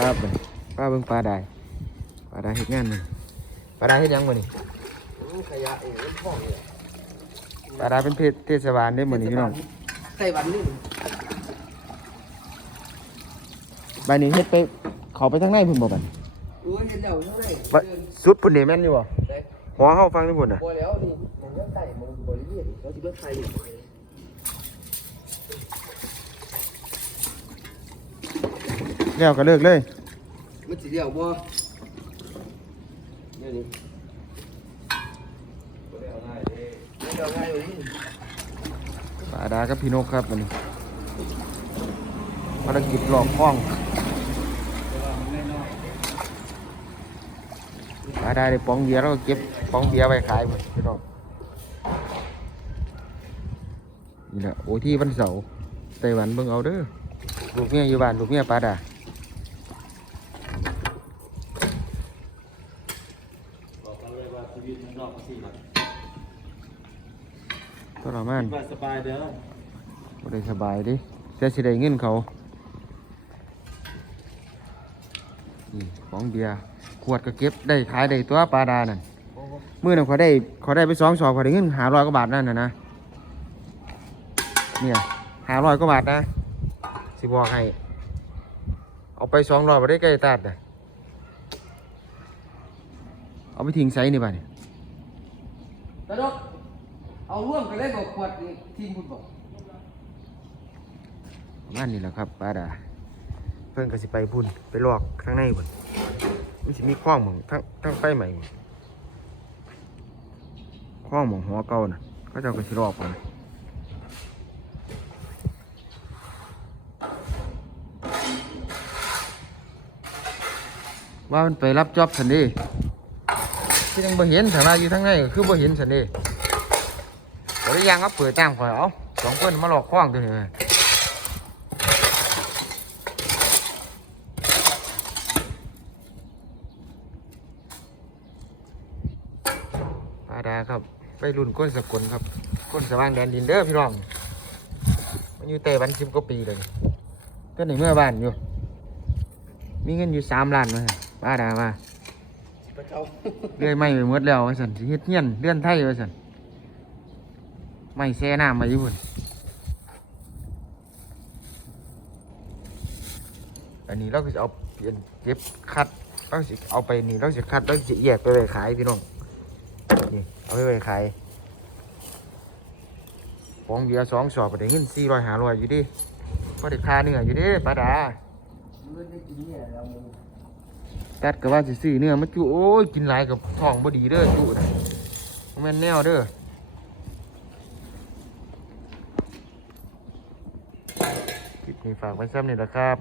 ครับป้าเบิ่งปลาได้ปลาได้เฮ็ดงานมันปลาได้เฮ็ดหยังบ่นี่ขยะเองมันพ่องเลยปลาได้เป็นเพศเทศบาลได้มื้อนี้พี่น้องไต้หวันนี่ใบนี้เฮ็ดไปเขาไปทางในพุ่นบ่บัดโอ้ยเห็นแล้วเท่าไหร่บสุดพุ่นนี่แม่นอยู่บ่หัวเฮาฟังนี่พุ่นน่ะบัวแล้วนี่มันยังไต่มันบริเวณแล้วที่เบิ้งไทย แล้วก็เลิกเลย มันสีเดียวบ่เนี่ยนี่เดียวง่ายเลยเดียวง่ายเลยปลาดากับพี่นกครับมื้อนี้ภารกิจหลอกข้องปลาได้ได้ปองเบียร์แล้วก็เก็บปองเบียร์ไว้ขายหมดพี่น้องนี่แหละโอ้ที่วันเสาร์ไต้หวันเบิ่งเอาเด้อลูกเมียอยู่บ้านลูกเมียปลาดา บอกเขาเลยว่า ชีวิตข้างนอกก็สิครับทรมานว่าสบายเด้อบ่ได้สบายเดิแต่สิได้เงินเขานี่ของเบียร์ขวดก็เก็บได้ขายได้ตัวปลาดานั่นมื้อนั้นเขาได้เขาได้ไปสองสอบเขาได้เงินหาร้อยกว่าบาทนั่นน่ะนะเนี่ยหาร้อยกว่าบาทนะสิบอกให้เอาไปสองร้อยบ่ได้ใกล้ตัดน่ะ เอาไปทิ้งไสนี่บ่เนี่ยตะดกเอาร่วมกันเลยบอกขวดนี่ทีมบุญบอกประมาณนี้แหละครับปลาดา เพิ่นก็สิไปพุ่นไปลอกข้างในพุ่นมันสิมีคล้องหมองทั้งทั้งไฟใหม่หมดคล้องหมองหัวเก่าน่ะก็เจ้าก็สิลอกพุ่นว่ามันไปรับจ็อบสันเดีที่ยังบ่เห็นสาราอยู่ทั้งในก็คือบ่เห็นสันเดีเดี๋ยวยังมาเปิดจ้างข่อยเอาสองคนมาหลอกคล้องตัวนี้ปาดาครับไปรุ่นก้นสกุลครับก้นสว่างแดนดินเด้อพี่น้องมันอยู่เตะวันสิบกว่าปีเลยก็ในเมื่อบ้านอยู่ มีเงินอยู่สามล้านมาปลาดามา พระเจ้าเลื่อยไม้ไปหมดแล้วว่าสันสิเฮ็ดเงี้ยนเลื่อนไทยว่าสันไม้แช่น้ำมาอยู่พุ่นอันนี้เราก็จะเอาเปลี่ยนเก็บคัดเราสิเอาไปนี่เราจะคัดเราจะแยกไปไปขายพี่น้องนี่เอาไปไว้ขายของเบียร์สองสอบไปได้เงินสี่ร้อยห้าร้อยอยู่ดิพอได้ค่าเนื้ออยู่ดิปลาดาเงินได้กินเนี่ยเรา ตัดก็ว่าสิซื้อเนื้อมาจุโอ้ยกินหลายกับท้องบ่ดีเด้อจุนะแม่นแนวเด้อคลิปนี้ฝากไว้ซ้ำนี่แหละครับ